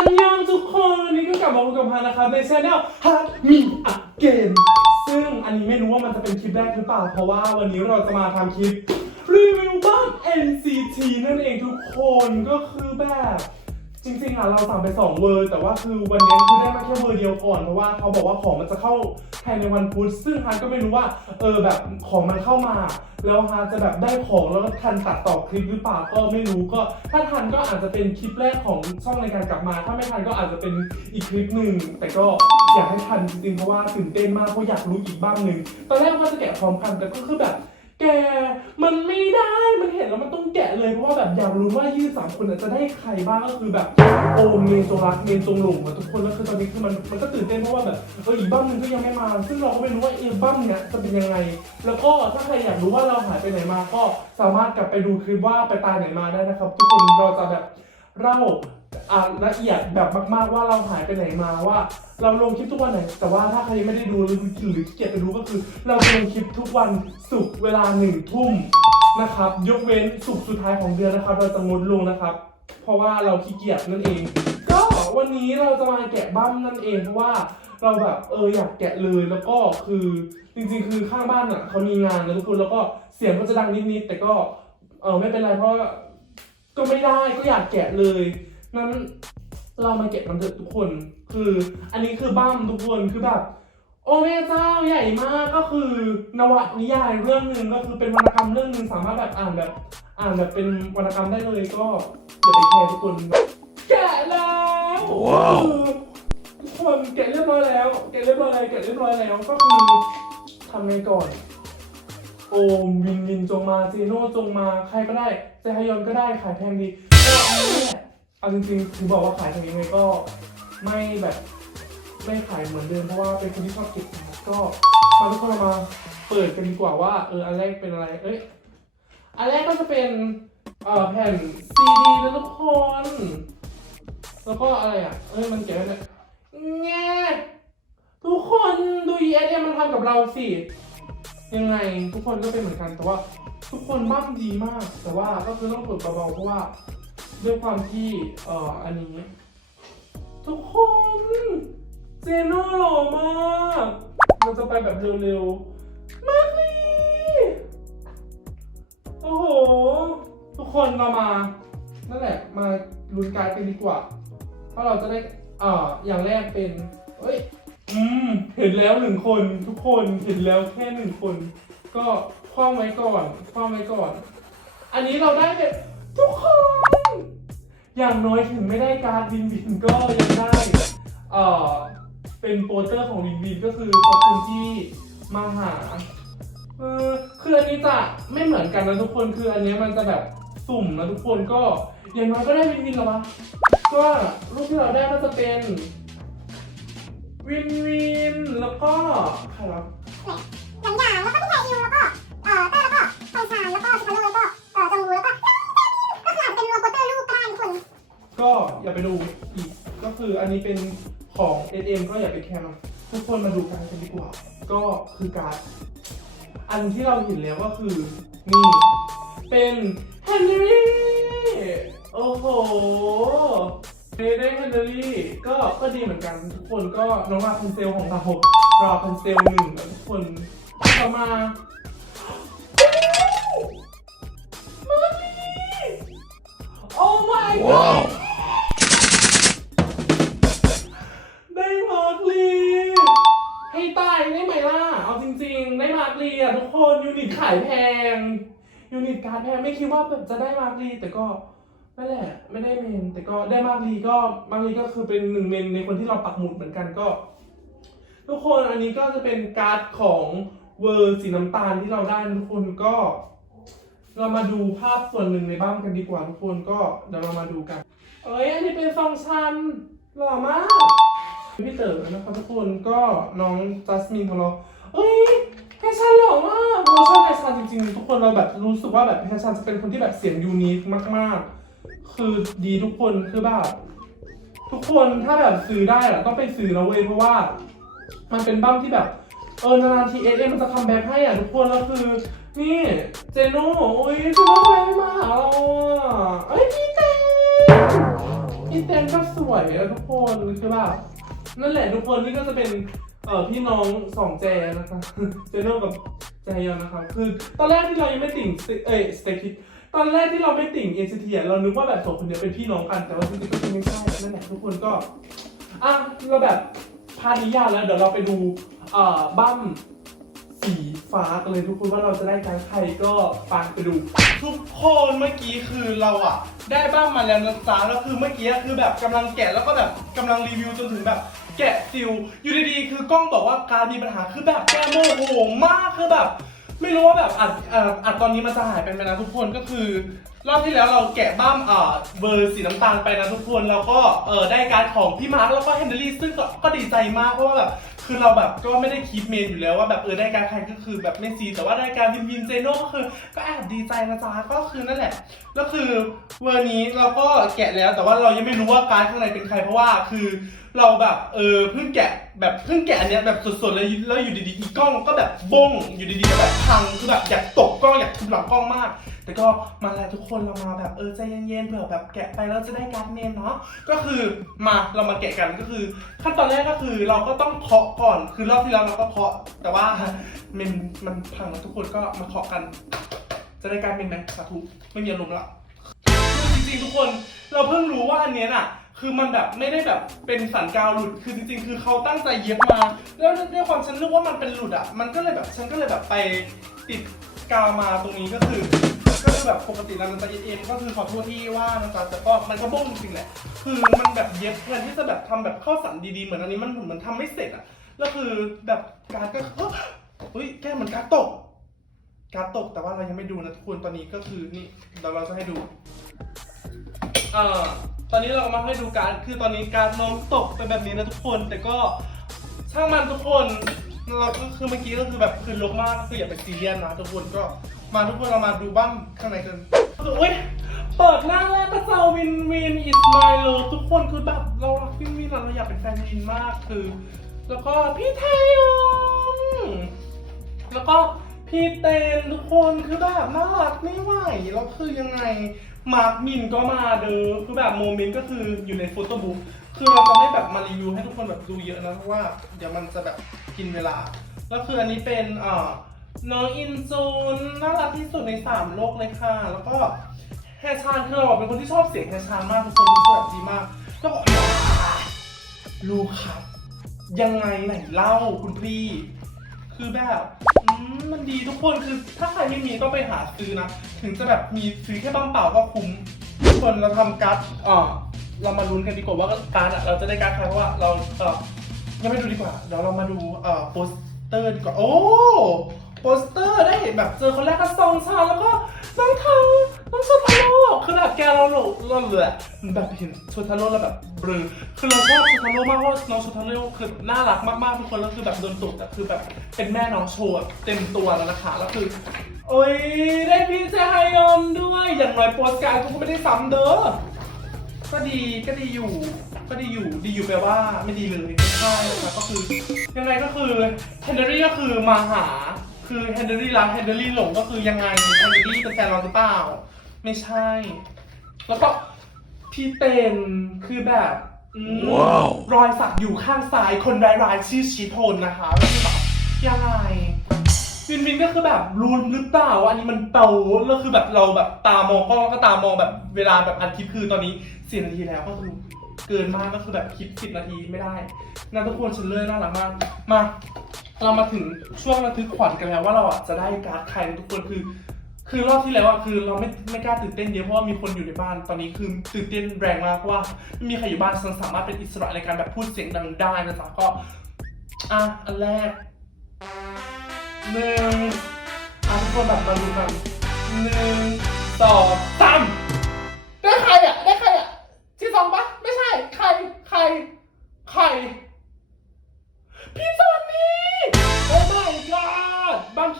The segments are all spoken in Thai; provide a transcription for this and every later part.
อันยองทุกคนวันนี้ก็กลับมาพบกับพานะครับในช anel ฮักมีอักเกมซึ่งอันนี้ไม่รู้ว่ามันจะเป็นคลิปแรกหรือเปล่า เพราะว่าวันนี้เราจะมาทำคลิปรีวิวบ้าน NCT นั่นเองทุกคนก็คือแบบ จริงๆอะเราสั่งไป2เวอร์แต่ว่าคือวันนี้คือได้มาแค่เวอร์เดียวก่อนเพราะว่าเขาบอกว่าของมันจะเข้าภายในวันพุธซึ่งฮันก็ไม่รู้ว่าเออแบบของมันเข้ามา แล้วฮันจะแบบได้ของแล้วก็ทันตัดต่อคลิปหรือเปล่าก็ไม่รู้ก็ ถ้าทันก็อาจจะเป็นคลิปแรกของช่องในการกลับมา ถ้าไม่ทันก็อาจจะเป็นอีกคลิปหนึ่งแต่ก็อยากให้ทันจริงๆเพราะว่าตื่นเต้นมากเพราะอยากรู้อีกบ้างหนึ่งตอนแรกว่าจะแกะพร้อมกันแต่ก็คือแบบ แกมันไม่ได้มันเห็นแล้วมันต้องแกะเลยเพราะว่าแบบอยากรู้ว่ายี่สามคนน่ะจะได้ใครบ้างก็คือแบบโอมเมนจงรักเมนจงหลงอะทุกคนแล้วคือตอนนี้คือมันมันก็ตื่นเต้นเพราะว่าแบบเอออีกบ้างนึงก็ยังไม่มา ซึ่งเราก็ไม่รู้ว่าเออบ้างเนี้ยจะเป็นยังไง แล้วก็ถ้าใครอยากรู้ว่าเราหายไปไหนมาก็สามารถกลับไปดูคลิปว่าไปตายไหนมาได้นะครับ ทุกคนเราจะแบบเล่า อ่าละเอียดแบบมาก ๆ ว่าเราหายไปไหนมาว่า เราลงคลิปทุกวันไหน แต่ว่าถ้าใครยังไม่ได้ดูหรือหรือขี้เกียจไปดูก็คือ เราลงคลิปทุกวันศุกร์เวลาหนึ่งทุ่มนะครับ ยกเว้นศุกร์สุดท้ายของเดือนนะครับ เราจะงดลงนะครับ เพราะว่าเราขี้เกียจนั่นเอง ก็วันนี้เราจะมาแกะบั้มนั่นเองเพราะว่าเราแบบเอออยากแกะเลยแล้วก็คือจริงๆ คือข้างบ้านอะเขามีงานนะทุกคนแล้วก็เสียงก็จะดังนิดๆแต่ก็เออไม่เป็นไรเพราะก็ไม่ได้ก็อยากแกะเลย นั้นเรามาเก็บกันเถอะทุกคน คืออันนี้คือบ้ามทุกคนคือแบบโอ้แม่เจ้าใหญ่มากก็คือนวนิยายเรื่องหนึ่งก็คือเป็นวรรณกรรมเรื่องหนึ่งสามารถแบบอ่านแบบอ่านแบบเป็นวรรณกรรมได้เลยก็อย่าไปแคร์ทุกคนแกะแล้วว้าวคือทุกคนแกะเรียบร้อยแล้วแกะเรียบร้อยแล้วแกะเรียบร้อยแล้วก็คือทำไงก่อน โอมวินวินจงมาจีโน่จงมาใครก็ได้เซฮยอนก็ได้ขายแพงดีก็นี่แหละ เอาจริงๆถึงบอกว่าขายแพงยังไงก็ไม่แบบไม่ขายเหมือนเดิมเพราะว่าเป็นคนที่ชอบเก็บของก็มาทุกคนเรามาเปิดกันดีกว่าว่าเอออันแรกเป็นอะไร เอ้ยอันแรกก็จะเป็นเอ่อแผ่นซีดีนะทุกคนแล้วก็อะไรอะเอ้ยมันเจ๋งเลยแง่ทุกคนดู ESM มันทำกับเราสิยังไงทุกคนก็เป็นเหมือนกันแต่ว่าทุกคนบ้ามดีมาก แต่ว่าก็คือต้องเปิดเบาๆเพราะว่า ด้วยความที่เอ่ออันนี้ ทุกคนเจโน่หล่อมากเราจะไปแบบเร็วๆ มากเลยโอ้โห ทุกคนเรามา นั่นแหละ มาลุ้นการดกันดีกว่า เพราะเราจะได้เอ่ออย่างแรกเป็นเอ้ย อืม เห็นแล้วหนึ่งคนทุกคนเห็นแล้วแค่หนึ่งคน ก็คว้างไว้ก่อนคว้างไว้ก่อน อันนี้เราได้เป็นทุกคน อย่างน้อยถึงไม่ได้การดวินวินก็ยังได้เอ่อเป็นโปสเตอร์ของวินวินก็คือขอบคุณที่มาหาเออคืออันนี้จะไม่เหมือนกันนะทุกคนคืออันนี้มันจะแบบสุ่มนะทุกคนก็อย่างน้อยก็ได้วินวินแล้ววะก็รูปที่เราได้ก็จะเป็นวินวินแล้วก็ใครวะหลังอย่างแล้วก็พี่ไทอิวแล้วก็เอ่อเต้ยแล้วก็ไฟซานแล้วก็ชิคาโร่แล้วก็เอ่อจงวูแล้วก็ อย่าไปดูอีก ก็คืออันนี้เป็นของ SM ก็อย่าไปแคร์มันทุกคนมาดูการดกันดีกว่า ก็คือการดอันที่เราเห็นแล้วก็คือ นี่ เป็นแฮนนรี่โอ้โหได้แฮนนรี่ก็ก็ดีเหมือนกันทุกคนก็น้องราพันเซลของเรารอพันเซลหนึ่งแล้วทุกคนต่อมามาดีโอ้ my god ลีอะทุกคนยูนิตขายแพง ยูนิตการดแพงไม่คิดว่าแบบจะได้มาร์กลีแต่ก็ไม่นแหละไม่ได้เมน แต่ก็ได้มาร์กลีก็มาร์กลีก็คือเป็นหนึ่งเมนในคนที่เราปักหมุดเหมือนกันก็ ทุกคนอันนี้ก็จะเป็นการ์ดของเวอร์สีน้ำตาลที่เราได้ทุกคนก็ เรามาดูภาพส่วนหนึ่งในบ้านกันดีกว่าทุกคนก็เดี๋ยวเรามาดูกัน เอ้ยอันนี้เป็นฟองชันหล่อมากพี่เต๋อนะครับทุกคนก็น้องจัสมินของเราเอ้ย ชชันหล่อมากเราชอบแพชชันจริงๆ ทุกคนเราแบบรู้สึกว่าแบบแพชชันจะเป็นคนที่แบบเสียงยูนิคมากๆ คือดีทุกคนคือแบบทุกคนถ้าแบบซื้อได้อะต้องไปซื้อนะเว้ยเพราะว่า มันเป็นบ้างที่แบบ เออนานๆทีเอสมันจะคัมแบ็กให้อะทุกคนแล้วคือ นี่เจโน่โอ้ยเจโน่ไปมาหาเราอะเอ้ยพี่เต้อีแตนก็สวยอะทุกคนคือแบบนั่นแหละทุกคนนี่ก็จะเป็น ออพี่น้องสองแจนะคะเจโน่กับแจยอนนะคะคือตอนแรกที่เรายังไม่ติ่งเอ้ยสเตคิดตอนแรกที่เราไม่ติ่ง NCT อะเรานึกว่าแบบสองคนเนี้ยเป็นพี่น้องกันแต่ว่าจริงๆก็คือไม่ใช่นั่นแหละทุกคนก็อะเราแบบพานิยาแล้วเดี๋ยวเราไปดูเอ่อบั้มสี ฟ้ากันเลยทุกคนว่าเราจะได้การใครก็ปานไปดู ทุกคนเมื่อกี้คือเราอะได้บ้างมาแล้วนะจ๊ะแล้วคือเมื่อกี้คือแบบกำลังแกะแล้วก็แบบกำลังรีวิวจนถึงแบบ แกะซิลอยู่ดีๆคือกล้องบอกว่าการมีปัญหาคือแบบแกโมโหมากคือแบบ ไม่รู้ว่าแบบอัดเอ่ออัดตอนนี้มันจะหายไปไหมนะทุกคนก็คือรอบที่แล้วเราแกะบ้ามอ่าเบอร์สีน้ำตาลไปนะทุกคนแล้วก็เออได้การดของพี่มาร์คแล้วก็เฮนเดอรี่ซึ่งก็ก็ดีใจมากเพราะว่าแบบ คือเราแบบก็ไม่ได้คิดเมนอยู่แล้วว่าแบบเออได้การใครก็คือแบบไม่ซี แต่ว่าได้การวินวินเจโน่ก็คือ ก็แอบดีใจนะจ๊ะก็คือนั่นแหละก็คือเวอร์นี้เราก็แกะแล้วแต่ว่าเรายังไม่รู้ว่าการดข้างในเป็นใครเพราะว่าคือ เราแบบเออเพิ่งแกะแบบเพิ่งแกะอันเนี้ยแบบสดๆเลยแล้วอยู่ดีๆอีกล้องก็แบบบงอยู่ดีๆก็แบบพังคือแบบอยากตกกล้องอยากทุบหลังกล้องมาก แต่ก็มาแล้วทุกคนเรามาแบบเออใจเย็นๆเผื่อแบบแกะไปแล้วจะได้การ์ดเมนเนาะก็คือมาเรามาแกะกันก็คือ ขั้นตอนแรกก็คือเราก็ต้องเคาะก่อนคือรอบที่แล้วเราก็เคาะ แต่ว่าเมนมันพังแล้วทุกคนก็มาเคาะกัน จะได้การ์ดเมนไหมสาธุไม่มีอารมณ์ละจริงๆทุกคนเราเพิ่งรู้ว่าอันเนี้ยน่ะ คือมันแบบไม่ได้แบบเป็นสันกาวหลุด คือจริงๆ คือเขาตั้งใจเย็บมา แล้วด้วยความฉันนึกว่ามันเป็นหลุดอะ มันก็เลยแบบฉันก็เลยแบบไปติดกาวมาตรงนี้ก็คือ ก็คือแบบปกติแล้วมันจะเอ็นก็คือขอโทษที่ว่านะจ๊ะแต่ก็มันก็บ้งจริงแหละ คือมันแบบเย็บแทนที่จะแบบทำแบบเข้าสันดีๆ เหมือนอันนี้มันเหมือนทำไม่เสร็จอะ แล้วคือแบบการก็เอ้อเฮ้ยแก้เหมือนการดตก การดตกแต่ว่าเรายังไม่ดูนะทุกคนตอนนี้ก็คือนี่เดี๋ยวเราจะให้ดูอ่า ตอนนี้เราก็มาให้ดูการคือตอนนี้การน้องตกเป็นแบบนี้นะทุกคน แต่ก็ช่างมันทุกคน เราก็คือเมื่อกี้ก็คือแบบคือลกมากก็คืออย่าไปซีเรียสนะทุกคนก็มาทุกคนเรามาดูบ้างข้างในกันอุ้ยเปิดหน้าแรกก็เจอวินวินอิสมาเลทุกคนคือแบบเรารักวินวินเราอยากเป็นแฟนวินมากคือ แล้วก็พี่ไทยองแล้วก็พี่เตนทุกคนคือแบบน่ารักไม่ไหวแล้วคือยังไง มาร์คมินก็มาเด้อคือแบบโมเมนต์ก็คืออยู่ในโฟโต้บุ๊กคือเราจะไม่แบบมารีวิวให้ทุกคนแบบดูเยอะนะเพราะว่าเดี๋ยวมันจะแบบกินเวลา แล้วคืออันนี้เป็นเอ่อน้องอินซูนน่ารักที่สุดในสามโลกเลยค่ะ แล้วก็แฮชานคือเราเป็นคนที่ชอบเสียงแฮชานมากทุกคนรู้สึกแบบดีมากก็บอกลูกครับยังไงไหนเล่าคุณพี่ คือแบบ อืมมันดีทุกคนคือถ้าใครไม่มีก็ไปหาซื้อนะ ถึงจะแบบมีซื้อแค่บ้างเปล่าก็คุ้มทุกคนเราทำการ์ดอ่าเรามาลุ้นกันดีกว่าว่าการ์ดอะเราจะได้การ์ดใครเพราะว่าเราเออยังไม่ดูดีกว่าเดี๋ยวเรามาดูเอ่อโปสเตอร์ดีกว่าโอ้โปสเตอร์ได้เห็นแบบเจอคนแรกก็ซองชาแล้วก็น้องทัง น้องชนทาโร่คือแบบแกเราหลงเราเลยอะแบบเห็นชนทาโร่แล้วแบบเบลอคือเราชอบชนทาโร่มากเพราะว่าน้องชนทาโร่คือน่ารักมากๆทุกคนแล้วคือแบบโดนตุกอะคือแบบเป็นแม่น้องโชว์เต็มตัวแล้วนะคะแล้วคือ โอ้ยได้พี่เจฮยอนด้วย อย่างน้อยโปสการ์ดกูก็ไม่ได้ซ้ำเด้อก็ดีก็ดีอยู่ ก็ดีอยู่ดีอยู่แปลว่าไม่ดีเลยไม่ใช่นะคะก็คือยังไงก็คือเฮนเดอรี่ก็คือมาหาคือเฮนเดอรี่รักเฮนเดอรี่หลงก็คือยังไงเฮนเดอรี่เป็นแฟนเราหรือเปล่า ไม่ใช่ แล้วก็พี่เต็นคือแบบอืมว้าว รอยสักอยู่ข้างซ้ายคนร้ายๆชื่อชิโทนนะคะก็คือแบบยังไงวินวินก็คือแบบรู้หรือเปล่าว่าอันนี้มันเตาแล้วคือแบบเราแบบตามองกล้องแล้วก็ตามองแบบเวลาแบบอัดคลิปคือตอนนี้สี่นาทีแล้วก็คือเกินมากก็คือแบบคลิปสิบนาทีไม่ได้นะทุกคนฉันเลื่อนน่ารักมากมา เรามาถึงช่วงระทึกขวัญกันแล้วว่าเราอะจะได้การ์ดใครทุกคนคือ คือรอบที่แล้วอะคือเราไม่ไม่กล้าตื่นเต้นเยอะเพราะว่ามีคนอยู่ในบ้านตอนนี้คือตื่นเต้นแรงมากเพราะว่าไม่มีใครอยู่บ้านฉันสามารถเป็นอิสระในการแบบพูดเสียงดังได้นะจ๊ะก็อะอันแรกหนึ่งอะทุกคนแบบมาดูกันหนึ่งสอง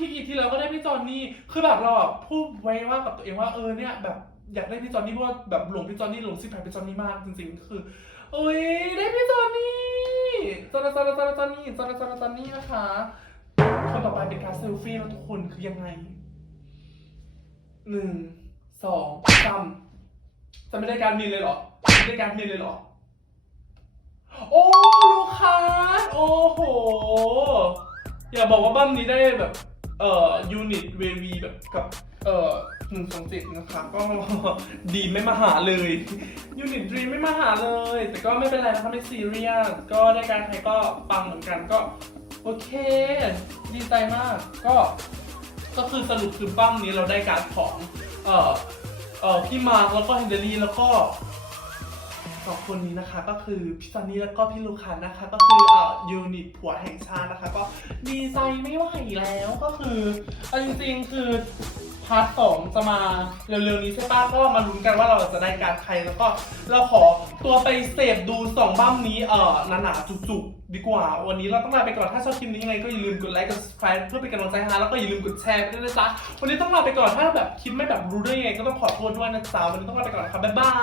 god บางทีอีกทีเราก็ได้พี่จอนนี่คือแบบเราอะพูดไว้ว่ากับตัวเองว่าเออเนี่ยแบบอยากได้พี่จอนนี่เพราะว่าแบบหลงพี่จอนนี่หลงซิกแพคพี่จอนนี่มากจริงๆก็คือโอ้ยได้พี่จอนนี่จอนจอนจอนจอนนี่จอนจอนจอนนี่นะคะคนต่อไปเป็นการเซลฟี่แล้วทุกคนคือยังไงหนึ่งสองสามจะไม่ได้การมินเลยเหรอไม่ได้การ์ดเมนเลยเหรอ โอ้ลูกค้าโอ้โห อย่าบอกว่าบ้านนี้ได้แบบ เอ่อยูนิตเววีแบบกับเอ่อหนึ่งสองเจ็ดนะคะก็ดีไม่มาหาเลยยูนิตดีไม่มาหาเลย แต่ก็ไม่เป็นไรนะคะไม่ซีเรียสก็ได้การใครก็ปังเหมือนกันก็ โอเค ดีใจมากก็ก็คือสรุปคือปั้มนี้เราได้การของเอ่อเอ่อพี่มาร์คแล้วก็เฮนเดอรี่แล้วก็ สองคนนี้นะคะ ก็คือพี่ซันนี่แล้วก็พี่ลูคันนะคะ ก็คือเอ่อยูนิตผัวแห่งชาตินะคะ ก็ดีใจไม่ไหวแล้วก็คือเอาจริงๆคือพาร์ทสองจะมาเร็วๆนี้ใช่ปะก็มาลุ้นกันว่าเราจะได้การดใครแล้วก็เราขอตัวไปเสพดูสองบ้ามนี้เอ่อหนาๆจุกๆดีกว่า วันนี้เราต้องลาไปก่อนถ้าชอบคลิปนี้ยังไงก็อย่าลืมกดไลค์กด subscribe เพื่อเป็นกำลังใจให้นะแล้วก็อย่าลืมกดแชร์ไปด้วยนะจ๊ะวันนี้ต้องลาไปก่อนถ้าแบบคลิปไม่แบบรู้ได้ยังไงก็ต้องขอโทษด้วยนะจ๊ะวันนี้ต้องลาไปก่อนครับบ๊ายบาย